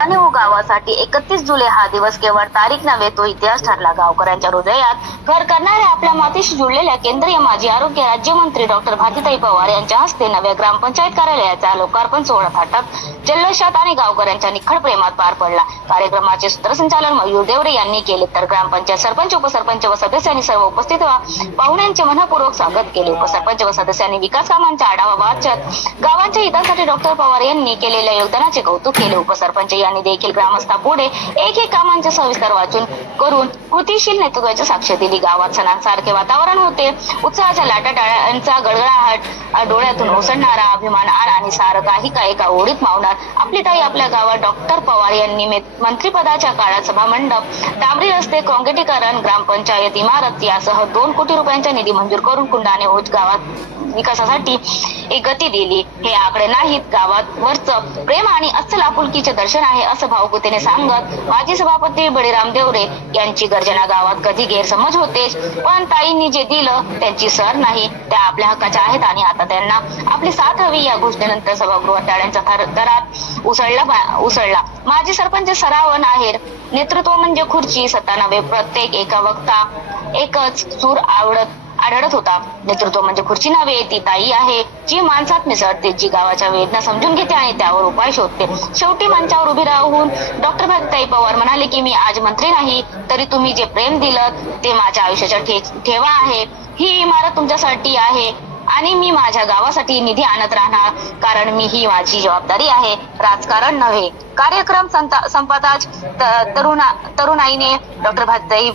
आणि गावासाठी 31 जुलै हा दिवस केवळ तारीख नव्हे तो इतिहास ठरला. गावकऱ्यांच्या हृदयात घर करणाऱ्या आपल्या मातीशी जुळलेल्या केंद्रीय माजी आरोग्य राज्यमंत्री डॉक्टर भारतीताई पवार यांच्या हस्ते नव्या ग्रामपंचायत कार्यालयाचा लोकार्पण सोहळा थाटात जल्लोषात आणि गावकऱ्यांच्या निखळ प्रेमात पार पडला. कार्यक्रमाचे सूत्रसंचालन मयूर देवरे यांनी केले तर ग्रामपंचायत सरपंच, उपसरपंच व सदस्यांनी सर्व उपस्थित पाहुण्यांचे मनपूर्वक स्वागत केले. उपसरपंच व सदस्यांनी विकास कामांचा आढावा वाचत गावांच्या हितासाठी डॉक्टर पवार यांनी केलेल्या योगदानाचे कौतुक केले. उपसरपंच यांनी देखील ग्रामस्थांपुढे एक कामांचे सविस्तर वाचून करून कृतीशील नेतृत्वाची साक्ष दिली. गावात सणांसारखे वातावरण होते. उत्साहाच्या लाटाटाळ्यांचा गडगडाट डोळ्यातून ओसरणारा अभिमान आणि सारं काही का एका ओढीत मावणार. आपली ताई आपल्या गावात डॉक्टर पवार यांनी मंत्रिपदाच्या काळात सभामंडप, डांबरी रस्ते, काँक्रिटीकरण, ग्रामपंचायत इमारत यासह 2 कोटी रुपयांचा निधी मंजूर करून कुंडाने होत गावात विकासासाठी एक गती दिली. हे आकडे नाहीत, गावात वरचं प्रेम आणि अस्सल आपुलकीचे दर्शन आहे असं भावुकतेने सांगत माजी सभापती बळीराम देवरे यांची गर्जना गावात कधी गैरसमज होते, पण ताईंनी जे दिलं त्यांची सर नाही, त्या आपल्या हक्काच्या आहेत आणि आता त्यांना आपली साथ हवी. या घोषणेनंतर सभागृहात टाळ्यांचा थरात उसळला. माजी सरपंच सरावन आहेर, नेतृत्व म्हणजे खुर्ची, सत्ता नव्हे, प्रत्येक एका वक्ता एकच सूर आढळत होता. नेतृत्व म्हणजे खुर्ची नव्हे, ती ताई आहे जी माणसात मिसळते, जी गावाच्या वेदना समजून घेते आणि त्यावर उपाय शोधते. शेवटी मंचावर उभी राहून डॉक्टर भारतीताई पवार म्हणाले की मी आज मंत्री नाही, तरी तुम्ही जे प्रेम दिलं ते माझ्या आयुष्याच्या ठेवा आहे. ही इमारत तुमच्यासाठी आहे आणि मी माझ्या गावासाठी निधी आणत राहणार, कारण मी ही माझी जबाबदारी आहे, राजकारण नव्हे. कार्यक्रम संपताच तरुणाईने डॉक्टर भारतीताई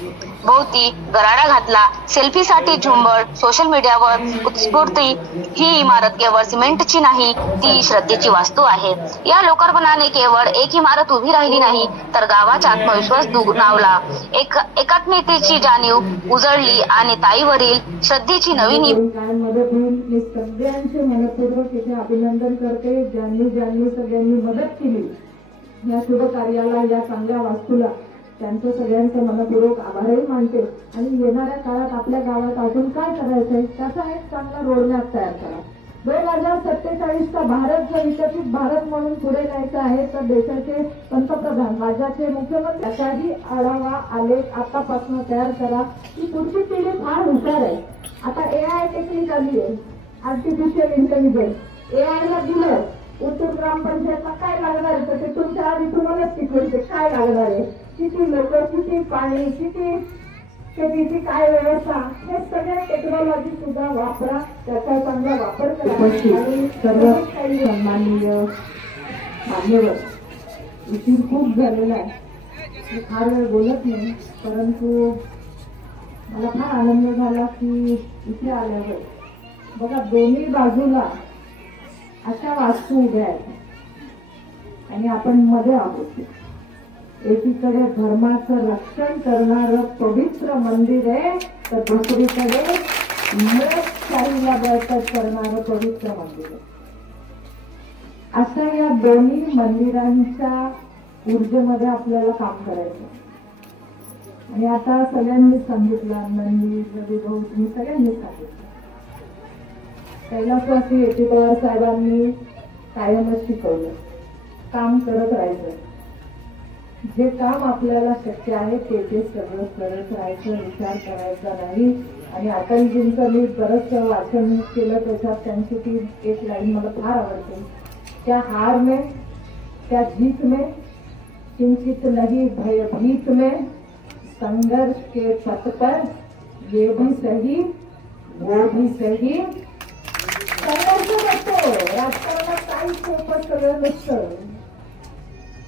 भोवती गराडा घातला. सेल्फीसाठी झुंबड, सोशल मीडियावर उत्स्फूर्ती. ही इमारत केवळ सिमेंटची नाही, ती श्रद्धेची वास्तू आहे. या लोकार्पणाने केवळ एक इमारत उभी राहिली नाही, तर गावाचा आत्मविश्वास दुणावला, एकात्मतेची जाणीव उजळली आणि ताईवरील श्रद्धेची नवीन मदत होईल. मी सगळ्यांचे मनपूर्वक इथे अभिनंदन करते, ज्यांनी सगळ्यांनी मदत केली या शुभ कार्याला, या चांगल्या वास्तूला, त्यांचं सगळ्यांचं मनपूर्वक आभारही मानते. आणि येणाऱ्या काळात आपल्या गावात अजून काय करायचंय त्याचा एक चांगला रोडमॅप तयार करा. 2047चा भारत जर विकसित भारत म्हणून पुढे न्यायचा आहे तर देशाचे पंतप्रधान, राज्याचे मुख्यमंत्री याचाही आढावा आलेख आतापासून तयार करा. ही पुढची पिढी फार हुशार आहे. आता AI टेक्निक आली आहे, आर्टिफिशियल इंटेलिजन्स. AI ला दिलं उत्तर ग्रामपंचायतला काय लागणार आहे तर ते तुमच्या आधी तुम्हालाच शिकवायचे काय लागणार आहे, किती लोक, किती पाणी, किती शेतीची काय व्यवस्था, हे सगळ्या टेक्नॉलॉजी सुद्धा वापरा, त्याचा चांगला वापर करा. आणि सर्व काही सन्माननीय मान्यवर, उशीर खूप झालेला आहे, मी फार वेळ बोलत नाही, परंतु मला फार आनंद झाला की इथे आल्यावर बघा दोन्ही बाजूला अशा वास्तू उभ्या आहेत आणि आपण मध्ये आहोत. एकीकडे धर्माचं रक्षण करणारं पवित्र मंदिर आहे तर दुसरीकडे लोकशाहीला बळकट करणारं पवित्र मंदिर आहे. अशा या दोन्ही मंदिरांच्या ऊर्जेमध्ये आपल्याला काम करायचं. आणि आता सगळ्यांनी सांगितलं, नंदी रविभाऊ तुम्ही सगळ्यांनी सांगितलं, कैलासवासी A.T. पवार साहेबांनी कायमच शिकवलं, काम करत राहायचं. जे काम आपल्याला शक्य आहे ते सगळं करत राहायचं, विचार करायचा नाही. आणि अटलजींचं मी बरंच वाचन केलं, त्याच्यात त्यांची ती एक लाईन मला फार आवडते, त्या हार में, त्या जीत में, किंचित नहीं भयभीत में, संघर्ष के पथ पर ये भी सही वो भी सही. संघर्ष नसतो राजकारणात, काही सोपं सगळं नसतं.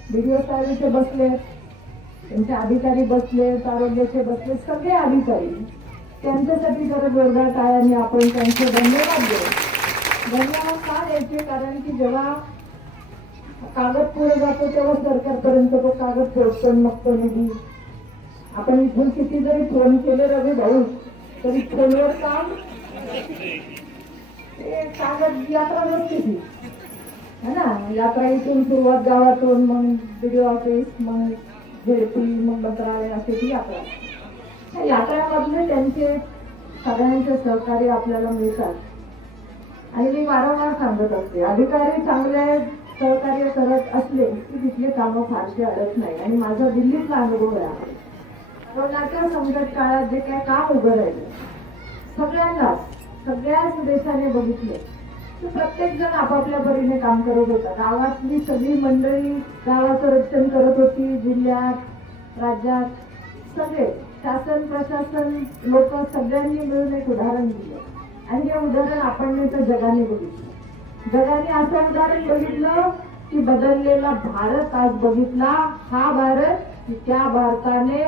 BDO साहेब इथे बसले, त्यांचे अधिकारी बसले, आरोग्याचे बसले, सगळे अधिकारी, त्यांच्यासाठी जरा जोरदार टाळ्यांनी आपण त्यांचे धन्यवाद देऊ. धन्यवाद का द्यायचे, कारण की जेव्हा कागद पुढे जातो तेव्हा सरकारपर्यंत तो कागद पोहोचतो, मग तो निधी. आपण इथून किती जरी फोन केले रवी भाऊ तरी फोनवर काम, ते कागद यात्रा नसते ती है ना. यात्रा इथून सुरुवात गावातून, मग BDO ऑफिस, मग ZP, मग मंत्रालय, असे ती यात्रा. त्या यात्रामधले त्यांचे सगळ्यांचे सहकार्य आपल्याला मिळतात. आणि मी वारंवार सांगत असते, अधिकारी चांगले सहकार्य करत असले की तिथले कामं फारसे अडत नाही. आणि माझा दिल्लीतला अनुभव आहे. कोरोनाच्या संकट काळात जे काय काम उभं राहिलं सगळ्याच देशाने बघितले की प्रत्येक जण आपापल्या परीने काम करत होता. गावातली सगळी मंडळी गावाचं रक्षण करत होती. जिल्ह्यात राज्यात सगळे शासन प्रशासन लोक सगळ्यांनी मिळून एक उदाहरण दिलं आणि हे उदाहरण आपण तर जगाने बघितलं. जगाने असं उदाहरण बघितलं की बदललेला भारत आज बघितला. हा भारत की त्या भारताने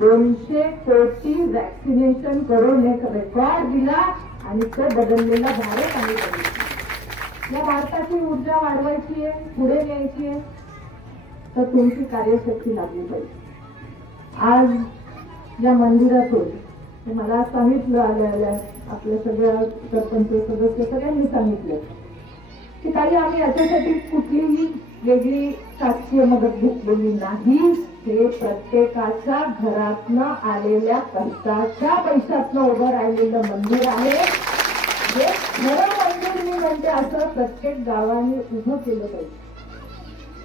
200 कोटी वॅक्सिनेशन करून एक रेकॉर्ड दिला आणि तो बदललेला भारत आम्ही बघितला. या भारताची ऊर्जा वाढवायची आहे, पुढे न्यायची आहे, तर तुमची कार्यशक्ती लागली पाहिजे. आज या मंदिरातून मला सांगितलं आल्या आपल्या सगळ्या सरपंच सदस्य सगळ्यांनी सांगितलं की काही आम्ही याच्यासाठी कुठलीही वेगळी शासकीय मदत घेतलेली नाही. हे प्रत्येकाच्या घरातनं आलेल्या कष्टाच्या पैशातनं उभं राहिलेलं मंदिर आहे. हे खरं मंदिर मी म्हणते असं प्रत्येक गावाने उभं केलं पाहिजे.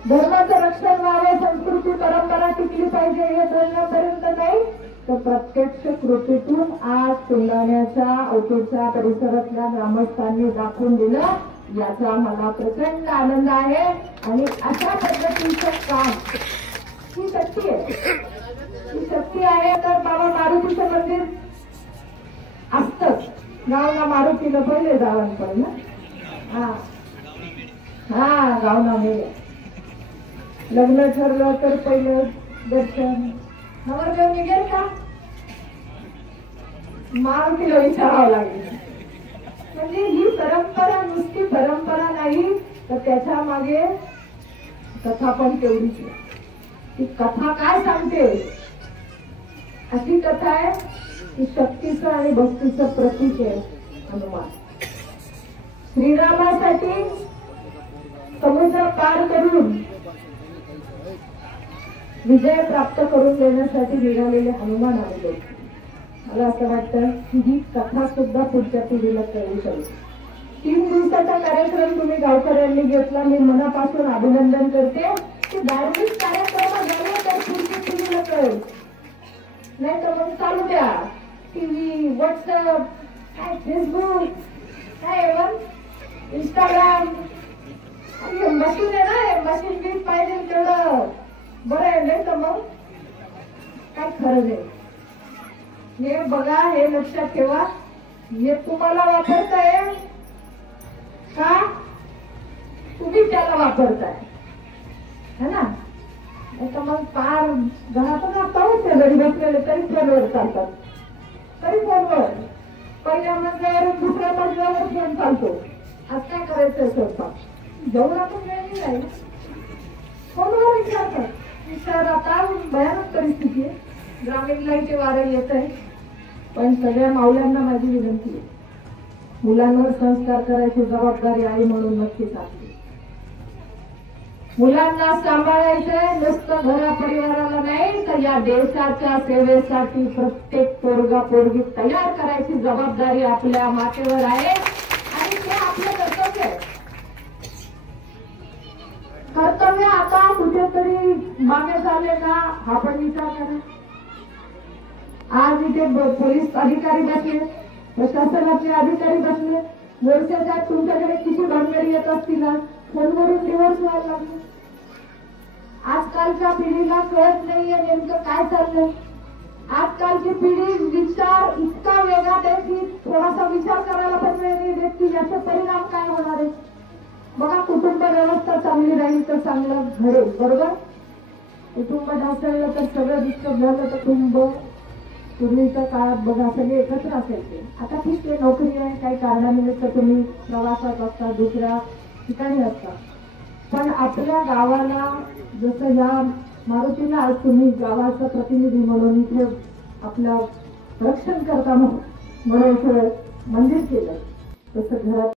धर्माचं रक्षण व्हावं, संस्कृती परंपरा टिकली पाहिजे हे बोलण्यापर्यंत नाही तर प्रत्यक्ष कृतीतून आज तुंगाण्याच्या औटीच्या परिसरातल्या ग्रामस्थांनी दाखवून दिलं. याचा मला प्रचंड आनंद आहे. आणि अशा पद्धतीचं काम ही शक्ती आहे. ही शक्ती आहे तर बाबा मारुतीचं मंदिर असतंच. गावना मारुतीला पहिले जावं पण ना. हा गावना मेले. लग्न ठरलं तर पहिलं दर्शन नवरदेव निघेल का मारुतीला विचारावं लागेल. म्हणजे ही परंपरा नुसती परंपरा नाही तर त्याच्या मागे कथा पण तेवढीच आहे. ती कथा काय सांगते? अशी कथा आहे की शक्तीचं आणि भक्तीचं प्रतीक आहे हनुमान. श्रीरामासाठी समुद्र पार करून विजय प्राप्त करून देण्यासाठी निघालेले हनुमान आले. मला असं वाटतं की ही कथा सुद्धा पुढच्या पिढीला कळू शकते. 3 दिवसाचा कार्यक्रम तुम्ही गावकऱ्यांनी घेतला. मी मनापासून अभिनंदन करते की धार्मिक कार्यक्रम झाले तर पुढच्या पिढीला कळेल. नाही तर मग चालू द्या टीव्ही, व्हॉट्सअप, काय फेसबुक, काय इंस्टाग्राम मशीन आहे ना. मशीन बी पाहिजे तेवढं बरं आहे. नाही तर मग काय खरं नाही. हे बघा, हे लक्षात ठेवा. हे तुम्हाला वापरताय का तुम्ही त्याला वापरताय है ना. नाही तर मग फार घरातून आता घरी बसलेले तरी फोनवर चालतात. तरी फोनवर पहिल्या मजल्यावरून दुसऱ्या मजल्यावर फोन चालतो. आज काय करायचं स्वतः जेवण आपण वेळ नाही फोनवर विचारतात. आता भयानक परिस्थिती आहे. ग्रामीण लाईट वारं येत आहे. पण सगळ्या माऊल्यांना माझी विनंती आहे, मुलांवर संस्कार करायची जबाबदारी आई म्हणून नक्कीच असते. मुलांना सांभाळायचंय नुसतं घरा परिवाराला नाही तर या देशाच्या सेवेसाठी प्रत्येक पोरगा पोरगी तयार करायची जबाबदारी आपल्या माथेवर आहे. आणि ते आपलं कर्तव्य आहे. कर्तव्य आता कुठेतरी मागे झाले का हा पण विचार करा. आज इथे पोलीस अधिकारी बसले, प्रशासनाचे अधिकारी बसले. वर्षाच्या तुमच्याकडे किती भानगडी येत असतील ना, फोनवरून डिव्होर्स व्हायला लागले. आजकालच्या पिढीला कळत नाहीये नेमकं काय चाललंय. आजकालची पिढी विचार इतका वेगात आहे की थोडासा विचार करायला पण वेळ देत की याचे परिणाम काय होणार आहे. बघा, कुटुंब व्यवस्था चांगली राहील तर चांगलं घडेल. बरोबर. कुटुंब ढासळलं तर सगळं डिस्टर्ब झालं तर कुटुंब. पूर्वीच्या काळात बघा सगळे एकत्र असायचे. आता ठीक आहे, नोकरी आहे, काही कारणानिमित्त तुम्ही प्रवासात असता, दुसऱ्या ठिकाणी असता. पण आपल्या गावाला जसं या मारुतीला आज तुम्ही गावाचा प्रतिनिधी म्हणून इथे आपलं रक्षण करता म्हणून मंदिर केलं तसं घरात